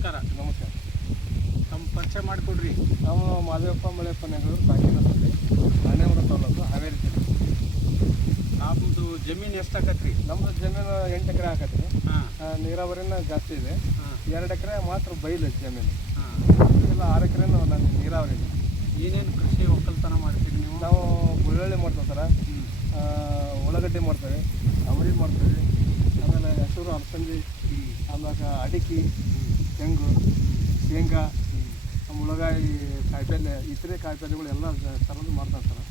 ನಮಸ್ಕಾರ. ನಮಸ್ಕಾರ. ತಮ್ಮ ಪರಿಚಯ ಮಾಡಿಕೊಡ್ರಿ. ನಾವು ಮಾದೇವಪ್ಪ ಮಳೆಯಪ್ಪ ನೆಗಳೂರು ಕಾಕಿನಹಳ್ಳಿ, ರಾಣೇಮರ ತಾಲೂಕು, ಹಾವೇರಿ ಜಿಲ್ಲೆ. ನಮ್ಮದು ಜಮೀನು ಎಷ್ಟಾಕತ್ರಿ? ನಮ್ಮದು ಜಮೀನು 8 ಎಕರೆ ಆಕತ್ರಿ. ನೀರಾವರಿನ ಜಾಸ್ತಿ ಇದೆ. ಹಾಂ. 2 ಎಕರೆ ಮಾತ್ರ ಬೈಲು ಜಮೀನು. ಹಾಂ. ಇಲ್ಲ 6 ಎಕರೆನೂ ನನ್ನ ನೀರಾವರಿ ಇದೆ. ಏನೇನು ಕೃಷಿ ಒಕ್ಕಲ್ತನ ಮಾಡ್ತೀರಿ ನೀವು? ನಾವು ಬೆಳ್ಳುಳ್ಳಿ ಮಾಡ್ತೇವೆ ಸರ, ಉಳ್ಳಾಗಡ್ಡಿ ಮಾಡ್ತೇವೆ, ಅವರಿ ಮಾಡ್ತೇವೆ, ಆಮೇಲೆ ಹೆಸರು, ಅಲಸಂದಿ, ಆಮ್ಯಾಗ ಅಡಿಕೆ, ತೆಂಗು, ಶೇಂಗಾ, ಮುಳಗಾಯಿ, ಕಾಯಿಪಲ್ಲೆ, ಇತರೆ ಕಾಯಿಪಲ್ಲೆಗಳು ಎಲ್ಲ ಥರದ್ದು ಮಾಡ್ತಾರೆ ಸರ್.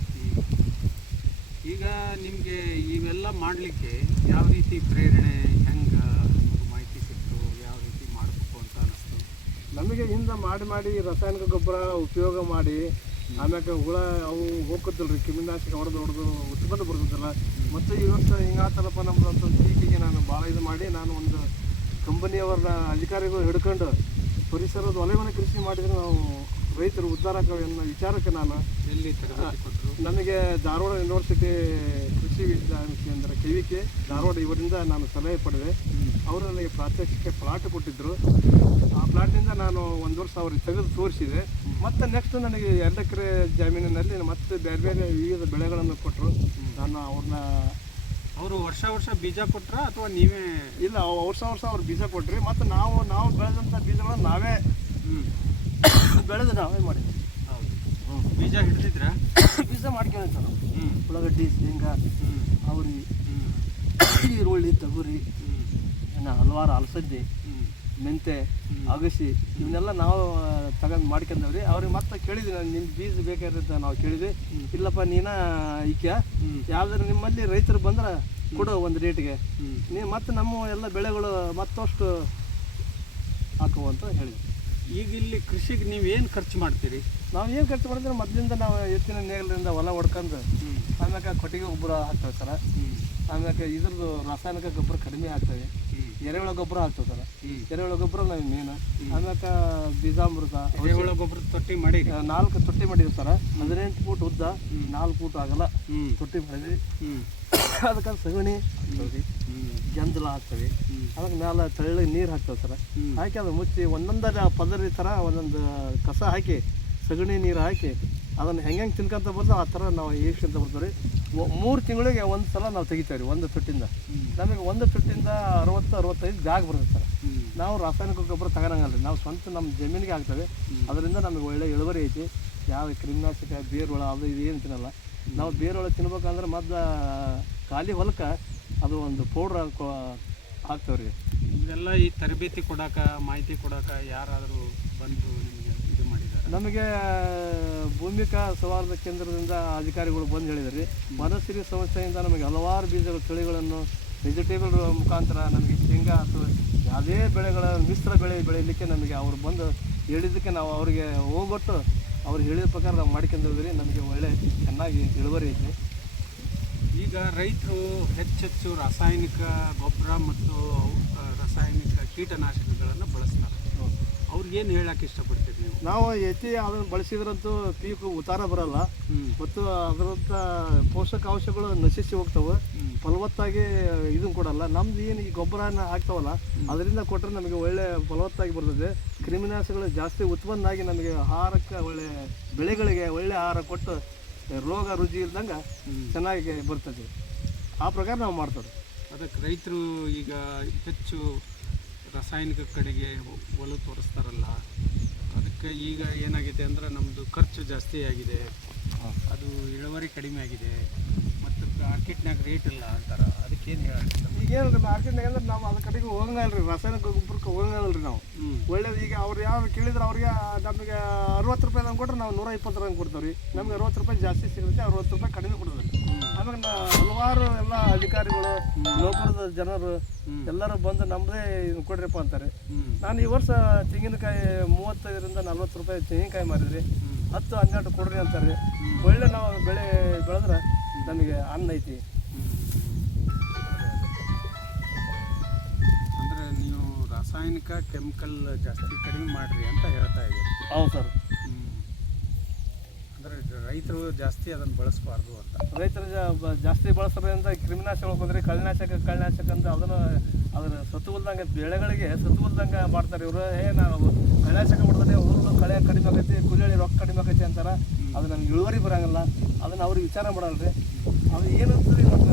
ಈಗ ನಿಮಗೆ ಇವೆಲ್ಲ ಮಾಡಲಿಕ್ಕೆ ಯಾವ ರೀತಿ ಪ್ರೇರಣೆ, ಹೆಂಗೆ ನಿಮಗೆ ಮಾಹಿತಿ ಸಿಕ್ತು, ಯಾವ ರೀತಿ ಮಾಡಬೇಕು ಅಂತ ಅನ್ನಿಸ್ತು? ನಮಗೆ ಹಿಂದೆ ಮಾಡಿ ರಾಸಾಯನಿಕ ಗೊಬ್ಬರ ಉಪಯೋಗ ಮಾಡಿ ಆಮ್ಯಾಗ ಹುಳ ಅವು ಹೋಗ್ಕೊತಿಲ್ಲ ರೀ, ಕ್ರಿಮಿನಾಶಕ ಹೊಡೆದು ಉತ್ಪನ್ನ ಬರ್ತದಲ್ಲ. ಮತ್ತು ಇವತ್ತು ಹಿಂಗಾತಲ್ಲಪ್ಪ ನಮ್ದು ಅಂತ ಪೀಕಿಗೆ ನಾನು ಭಾಳ ಇದು ಮಾಡಿ ನಾನು ಒಂದು ಕಂಪನಿಯವ್ರನ್ನ ಅಧಿಕಾರಿಗಳು ಹಿಡ್ಕೊಂಡು ಪರಿಸರದ ಒಲೆಮನೆ ಕೃಷಿ ಮಾಡಿದರೆ ನಾವು ರೈತರು ಉದ್ಧಾರ ಆಗೋ ಅನ್ನೋ ವಿಚಾರಕ್ಕೆ ನಾನು ಎಲ್ಲಿ ಕೊಟ್ಟರು? ನಮಗೆ ಧಾರವಾಡ ಯೂನಿವರ್ಸಿಟಿ ಕೃಷಿ ವಿಜ್ಞಾನ ಕೇಂದ್ರ KVK ಧಾರವಾಡ ಇವರಿಂದ ನಾನು ಸಲಹೆ ಪಡೆದೆ. ಅವರು ನನಗೆ ಪ್ರಾತ್ಯಕ್ಷಿಕೆ ಪ್ಲಾಟ್ ಕೊಟ್ಟಿದ್ದರು. ಆ ಪ್ಲಾಟ್ನಿಂದ ನಾನು 1 ವರ್ಷ ಅವ್ರಿಗೆ ತೆಗೆದು ತೋರಿಸಿದೆ. ಮತ್ತು ನೆಕ್ಸ್ಟ್ ನನಗೆ 2 ಎಕರೆ ಜಮೀನಿನಲ್ಲಿ ಮತ್ತೆ ಬೇರೆ ಬೇರೆ ವಿವಿಧ ಬೆಳೆಗಳನ್ನು ಕೊಟ್ಟರು. ನಾನು ಅವರು ವರ್ಷ ಬೀಜ ಕೊಟ್ರ ಅಥವಾ ನೀವೇ? ಇಲ್ಲ, ವರ್ಷ ಅವ್ರು ಬೀಜ ಕೊಟ್ರಿ. ಮತ್ತು ನಾವು ಬೆಳೆದಂಥ ಬೀಜಗಳನ್ನು ನಾವೇ ಬೆಳೆದು ನಾವೇ ಮಾಡಿದ್ವಿ. ಹೌದು. ಬೀಜ ಹಿಡಿದಿದ್ರ? ಬೀಜ ಮಾಡ್ಕೊಂಡ್ವಿ ಸರ್ ನಾವು. ಉಳ್ಳಾಗಡ್ಡಿ, ಶೇಂಗಾ, ಅವರಿ, ಈರುಳ್ಳಿ, ತೊಗರಿ, ಹಲವಾರು ಅಲಸಂದಿ, ಮೆಂತೆ, ಅಗಸಿ ಇವನ್ನೆಲ್ಲ ನಾವು ತಗೊಂಡು ಮಾಡ್ಕೊಂಡವ್ರಿ. ಅವ್ರಿಗೆ ಮತ್ತೆ ಕೇಳಿದ್ವಿ, ನಾನು ನಿಮ್ಮ ಬೀಜ ಬೇಕಾಗಿರುತ್ತೆ ನಾವು ಕೇಳಿದ್ವಿ. ಇಲ್ಲಪ್ಪ ನೀನ ಈಕೆ ಯಾವ್ದಾರು ನಿಮ್ಮಲ್ಲಿ ರೈತರು ಬಂದ್ರೆ ಕೊಡು ಒಂದು ರೇಟಿಗೆ, ನೀವು ಮತ್ತೆ ನಮ್ಮ ಎಲ್ಲ ಬೆಳೆಗಳು ಮತ್ತಷ್ಟು ಹಾಕುವ ಅಂತ ಹೇಳಿದ್ವಿ. ಈಗ ಇಲ್ಲಿ ಕೃಷಿಗೆ ನೀವೇನು ಖರ್ಚು ಮಾಡ್ತೀರಿ? ನಾವು ಏನು ಖರ್ಚು ಮಾಡಿದ್ರೆ ಮೊದಲಿಂದ ನಾವು ಎತ್ತಿನ ನೇಗಿಲಿಂದ ಹೊಲ ಹೊಡ್ಕೊಂಡು ಆಮ್ಯಾಗ ಕೊಟ್ಟಿಗೆ ಗೊಬ್ಬರ ಹಾಕ್ತೇವೆ ಸರ. ಆಮ್ಯಾಗ ಇದ್ರದ್ದು ರಾಸಾಯನಿಕ ಗೊಬ್ಬರ ಕಡಿಮೆ ಹಾಕ್ತೇವೆ, ಎರೆಹುಳ ಗೊಬ್ಬರ ಹಾಕ್ತೇವೆ ಸರ. ಎರೆಹುಳ ಗೊಬ್ಬರ ನಾವು ಮೇನ್. ಆಮ್ಯಾಗ ಬೀಜಾಮೃತ, ಎರೆಹುಳ ಗೊಬ್ಬರ ತೊಟ್ಟಿ ಮಾಡಿ 4 ತೊಟ್ಟಿ ಮಾಡಿದ್ವಿ ಸರ. 18 ಫೂಟ್ ಉದ್ದ, 4 ಫೂಟ್ ಆಗಲ್ಲ ತೊಟ್ಟಿ ಮಾಡಿದ್ವಿ. ಅದಕ್ಕೆ ಸಗಣಿ ಹಾಕ್ತೇವೆ, ಗಂಜಲ ಹಾಕ್ತೇವೆ, ಅದಕ್ಕೆ ಮೇಲೆ ತೆಳ್ಳಗೆ ನೀರು ಹಾಕ್ತೇವೆ ಸರ. ಹಾಕಿ ಅದು ಮುಚ್ಚಿ ಒಂದೊಂದು ಪದರಿ ಥರ ಒಂದೊಂದು ಕಸ ಹಾಕಿ ಸಗಣಿ ನೀರು ಹಾಕಿ ಅದನ್ನು ಹೆಂಗೆ ತಿನ್ಕೊಂತ ಬರ್ತೋ ಆ ಥರ ನಾವು ಈಸ್ಕೊಂತ ಬರ್ತೀವಿ. 3 ತಿಂಗಳಿಗೆ ಒಂದು ಸಲ ನಾವು ತೆಗಿತೇವೆ ರೀ ಒಂದು ತೊಟ್ಟಿಂದ. ನಮಗೆ ಒಂದು ತೊಟ್ಟಿಂದ 60-65 ಜಾಗ ಬರ್ತದೆ ಸರ್. ನಾವು ರಾಸಾಯನಿಕ ಗೊಬ್ಬರ ತಗೊಳಂಗಲ್ಲ ರೀ, ನಾವು ಸ್ವಂತ ನಮ್ಮ ಜಮೀನಿಗೆ ಹಾಕ್ತೇವೆ. ಅದರಿಂದ ನಮಗೆ ಒಳ್ಳೆ ಇಳುವರಿ ಐತಿ. ಯಾವ ಕ್ರಿಮಿನಾಶಕ, ಬೇರುಳ ಅದು ಇದು ಏನು ತಿನ್ನಲ್ಲ. ನಾವು ಬೇರುಳ ತಿನ್ಬೇಕಂದ್ರೆ ಮೊದಲು ಖಾಲಿ ಹೊಲಕ್ಕೆ ಅದು ಒಂದು ಪೌಡ್ರ್ ಹಾಕ್ತೇವೆ ರೀ. ಇದೆಲ್ಲ ಈ ತರಬೇತಿ ಕೊಡಾಕ, ಮಾಹಿತಿ ಕೊಡಾಕ ಯಾರಾದರೂ ಬಂದು ನಿಮಗೆ ಇದು ಮಾಡಿದ್ದಾರೆ? ನಮಗೆ ಭೂಮಿಕಾ ಸೌಹಾರ್ದ ಕೇಂದ್ರದಿಂದ ಅಧಿಕಾರಿಗಳು ಬಂದು ಹೇಳಿದ್ರಿ. ವನಶ್ರೀ ಸಂಸ್ಥೆಯಿಂದ ನಮಗೆ ಹಲವಾರು ಬೀಜಗಳು, ತಳಿಗಳನ್ನು, ವೆಜಿಟೇಬಲ್ ಮುಖಾಂತರ ನಮಗೆ ಶೇಂಗಾ ಅಥವಾ ಯಾವುದೇ ಬೆಳೆಗಳ ಮಿಶ್ರ ಬೆಳೆ ಬೆಳೀಲಿಕ್ಕೆ ನಮಗೆ ಅವರು ಬಂದು ಹೇಳಿದ್ದಕ್ಕೆ ನಾವು ಅವರಿಗೆ ಹೋಗ್ಬಿಟ್ಟು ಅವ್ರು ಹೇಳಿದ ಪ್ರಕಾರ ನಾವು ಮಾಡ್ಕೊಂಡಿದ್ರಿ. ನಮಗೆ ಒಳ್ಳೆ ಚೆನ್ನಾಗಿ ಇಳುವರಿ ಐತಿ. ಈಗ ರೈತರು ಹೆಚ್ಚೆಚ್ಚು ರಾಸಾಯನಿಕ ಗೊಬ್ಬರ ಮತ್ತು ರಾಸಾಯನಿಕ ಕೀಟನಾಶಕಗಳನ್ನು ಬಳಸ್ತಾರೆ. ಅವ್ರಿಗೇನು ಹೇಳಕ್ಕೆ ಇಷ್ಟಪಡ್ತೀರಿ ನೀವು? ನಾವು ಅದನ್ನು ಬಳಸಿದ್ರಂತೂ ಪೀಕು ಉತ್ತಾರ ಬರಲ್ಲ ಮತ್ತು ಅದರಂಥ ಪೋಷಕಾಂಶಗಳು ನಶಿಸಿ ಹೋಗ್ತವೆ, ಫಲವತ್ತಾಗಿ ಇದನ್ನು ಕೊಡಲ್ಲ. ನಮ್ದು ಏನು ಈ ಗೊಬ್ಬರನ ಹಾಕ್ತಾವಲ್ಲ ಅದರಿಂದ ಕೊಟ್ಟರೆ ನಮಗೆ ಒಳ್ಳೆ ಫಲವತ್ತಾಗಿ ಬರ್ತದೆ. ಕ್ರಿಮಿನಾಶಕಗಳು ಜಾಸ್ತಿ ಉತ್ಪನ್ನಾಗಿ ನಮಗೆ ಆಹಾರಕ್ಕೆ, ಒಳ್ಳೆ ಬೆಳೆಗಳಿಗೆ ಒಳ್ಳೆ ಆಹಾರ ಕೊಟ್ಟು ರೋಗ ರುಜಿ ಇಲ್ದಂಗೆ ಚೆನ್ನಾಗಿ ಬರ್ತದೆ. ಆ ಪ್ರಕಾರ ನಾವು ಮಾಡ್ತೇವೆ. ಅದಕ್ಕೆ ರೈತರು ಈಗ ಹೆಚ್ಚು ರಾಸಾಯನಿಕ ಕಡೆಗೆ ಒಲವು ತೋರಿಸ್ತಾರಲ್ಲ, ಅದಕ್ಕೆ ಈಗ ಏನಾಗಿದೆ ಅಂದರೆ ನಮ್ಮದು ಖರ್ಚು ಜಾಸ್ತಿ ಆಗಿದೆ, ಅದು ಇಳುವರಿ ಕಡಿಮೆ ಆಗಿದೆ, ಮತ್ತು ಮಾರ್ಕೆಟ್ನಾಗ ರೇಟ್ ಇಲ್ಲ ಅಂತಾರೆ. ಅದಕ್ಕೇನು ಹೇಳಕ್ಕೆ? ಈಗೇನು ರೀ ಮಾರ್ಕೆಟ್ನಾಗ ಅಂದ್ರೆ ನಾವು ಅದ್ರ ಕಡೆಗೆ ಹೋಗಂಗಲ್ಲ ರೀ, ರಾಸಾಯನಿಕ ಗೊಬ್ಬರಕ್ಕೆ ಹೋಗಂಗಲ್ಲ ರೀ ನಾವು. ಒಳ್ಳೇದು ಈಗ ಅವ್ರು ಯಾವ ಕೇಳಿದ್ರೆ ಅವ್ರಿಗೆ ನಮಗೆ 60 ರೂಪಾಯಿ ಕೊಟ್ಟರೆ ನಾವು 120 ರೂಪಾಯಿ ಕೊಡ್ತೇವೆ ರೀ. ನಮಗೆ 60 ರೂಪಾಯಿ ಜಾಸ್ತಿ ಸಿಗುತ್ತೆ, 60 ರೂಪಾಯಿ ಕಡಿಮೆ ಕೊಡ್ತಾರೆ. ಆಮೇಲೆ ಹಲವಾರು ಎಲ್ಲ ಅಧಿಕಾರಿಗಳು, ಲೋಕದ ಜನರು ಎಲ್ಲರೂ ಬಂದು ನಮ್ಮದೇ ಇದು ಕೊಡ್ರಿಪ್ಪ ಅಂತಾರೆ. ನಾನು ಈ ವರ್ಷ ತೆಂಗಿನಕಾಯಿ 35ರಿಂದ 40 ರೂಪಾಯಿ ತೆಂಗಿನಕಾಯಿ ಮಾರಿದ್ರಿ, 10-12 ಕೊಡ್ರಿ ಅಂತಾರೆ. ಒಳ್ಳೆ ನಾವು ಬೆಳೆ ಬೆಳೆದ್ರೆ ನಮಗೆ ಅನ್ನ ಐತಿ. ಅಂದರೆ ನೀವು ರಾಸಾಯನಿಕ ಕೆಮಿಕಲ್ ಜಾಸ್ತಿ ಕಡಿಮೆ ಮಾಡಿರಿ ಅಂತ ಹೇಳ್ತಾ ಇದ್ದೀರಿ? ಹೌದು ಸರ್. ಅಂದರೆ ರೈತರು ಜಾಸ್ತಿ ಅದನ್ನು ಬಳಸಬಾರ್ದು ಅಂತ? ರೈತರು ಜಾಸ್ತಿ ಬಳಸೋದ್ರಿಂದ ಕ್ರಿಮಿನಾಶಕಗಳು ಬಂದರೆ ಕಳೆನಾಶಕ ಅಂತ ಅದನ್ನು ಅದ್ರ ಸತ್ತುವಲ್ದಂಗೆ ಬೆಳೆಗಳಿಗೆ ಸತ್ತುವಲ್ದಂಗೆ ಮಾಡ್ತಾರೆ ಇವರು. ನಾವು ಕಳೆ ಸಕ ಹೊಡೆದ್ರೆ ಹುಲ್ಲು ಕಳೆ ಕಡಿಮೆ ಆಗೈತಿ, ಕೂಲಿ ರೊಕ್ಕ ಕಡಿಮೆ ಆಗೈತಿ ಅಂತಾರೆ. ಅದು ನಮ್ಗೆ ಇಳುವರಿ ಬರೋಂಗಿಲ್ಲ. ಅದನ್ನು ಅವ್ರಿಗೆ ವಿಚಾರ ಮಾಡಲ್ರಿ. ಅದು ಏನಂತಂದ್ರೆ ಇವತ್ತು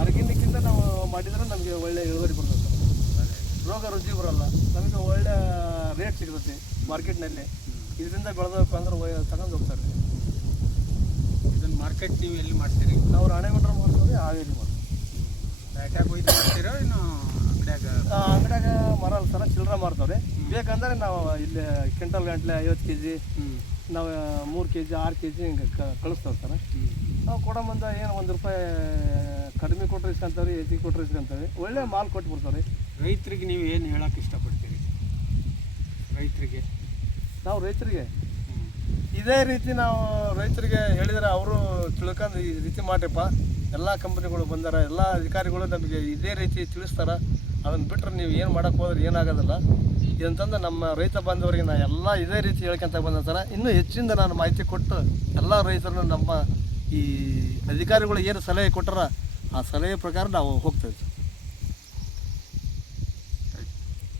ಆರ್ಗ್ಯಾನಿಕ್ಕಿಂದ ನಾವು ಮಾಡಿದ್ರೆ ನಮಗೆ ಒಳ್ಳೆ ಇಳುವರಿ ಬರ್ತದೆ ಸರ್. ರೋಗ ರುಚಿ ಬರೋಲ್ಲ, ನಮಗೆ ಒಳ್ಳೆ ರೇಟ್ ಸಿಗ್ತೈತಿ ಮಾರ್ಕೆಟ್ನಲ್ಲಿ. ಇದರಿಂದ ಬೆಳೆದಪ್ಪ ಅಂದ್ರೆ ತಗೊಂಡು ಹೋಗ್ತಾರೆ. ಇದನ್ನು ಮಾರ್ಕೆಟ್ ನೀವು ಎಲ್ಲಿ ಮಾಡ್ತೀರಿ? ನಾವು ರಾಣೆಗುಂಡ್ರ ಮಾಡ್ತೀವಿ, ಹಾವೇರಿ ಮಾಡ್ತೀವಿ. ಪ್ಯಾಟ್ಯಾಗ ಒಯ್ದು ಮಾಡ್ತೀರೋ ಇನ್ನು ಅಂಗಡ್ಯಾಗ ಮರಲ್ಲ ಸರ, ಚಿಲ್ಲರೆ ಮಾರ್ತಾವ್ರಿ. ಬೇಕಂದ್ರೆ ನಾವು ಇಲ್ಲಿ ಕ್ವಿಂಟಲ್ ಗಂಟ್ಲೆ 50 kg ನಾವು 3 kg 6 kg ಹಿಂಗೆ ಕಳಿಸ್ತೇವೆ ಸರ್. ನಾವು ಕೊಡೋ ಮುಂದೆ ಏನು ₹1 ಕಡಿಮೆ ಕೊಟ್ಟರೆ ಇಸ್ಕೊಂತಾವ್ರಿ, ಹೆಚ್ಚಿಗೆ ಕೊಟ್ಟರೆ ಇಸ್ಕೊಂತಾವೆ. ಒಳ್ಳೆ ಮಾಲ್ ಕೊಟ್ಟು ಬಿಡ್ತಾವ್ರಿ. ರೈತರಿಗೆ ನೀವು ಏನು ಹೇಳೋಕೆ ಇಷ್ಟಪಡ್ತೀರಿ? ರೈತರಿಗೆ ನಾವು ರೈತರಿಗೆ ಇದೇ ರೀತಿ ನಾವು ರೈತರಿಗೆ ಹೇಳಿದರೆ ಅವರು ತಿಳ್ಕೊಂಡು ಈ ರೀತಿ ಮಾಡಿರಪ್ಪ, ಎಲ್ಲ ಕಂಪ್ನಿಗಳು ಬಂದಾರ, ಎಲ್ಲ ಅಧಿಕಾರಿಗಳು ನಮಗೆ ಇದೇ ರೀತಿ ತಿಳಿಸ್ತಾರೆ. ಅದನ್ನು ಬಿಟ್ಟರೆ ನೀವು ಏನು ಮಾಡೋಕ್ಕೆ ಹೋದ್ರೆ ಏನಾಗೋದಿಲ್ಲ ಇದಂತಂದು ನಮ್ಮ ರೈತ ಬಾಂಧವರಿಗೆ ನಾನು ಎಲ್ಲ ಇದೇ ರೀತಿ ಹೇಳ್ಕೊಂತ ಬಂದ ಸರ. ಇನ್ನೂ ಹೆಚ್ಚಿಂದ ನಾನು ಮಾಹಿತಿ ಕೊಟ್ಟು ಎಲ್ಲ ರೈತರನ್ನು ನಮ್ಮ ಈ ಅಧಿಕಾರಿಗಳು ಏನು ಸಲಹೆ ಕೊಟ್ಟಾರ ಆ ಸಲಹೆ ಪ್ರಕಾರ ನಾವು ಹೋಗ್ತೇವೆ.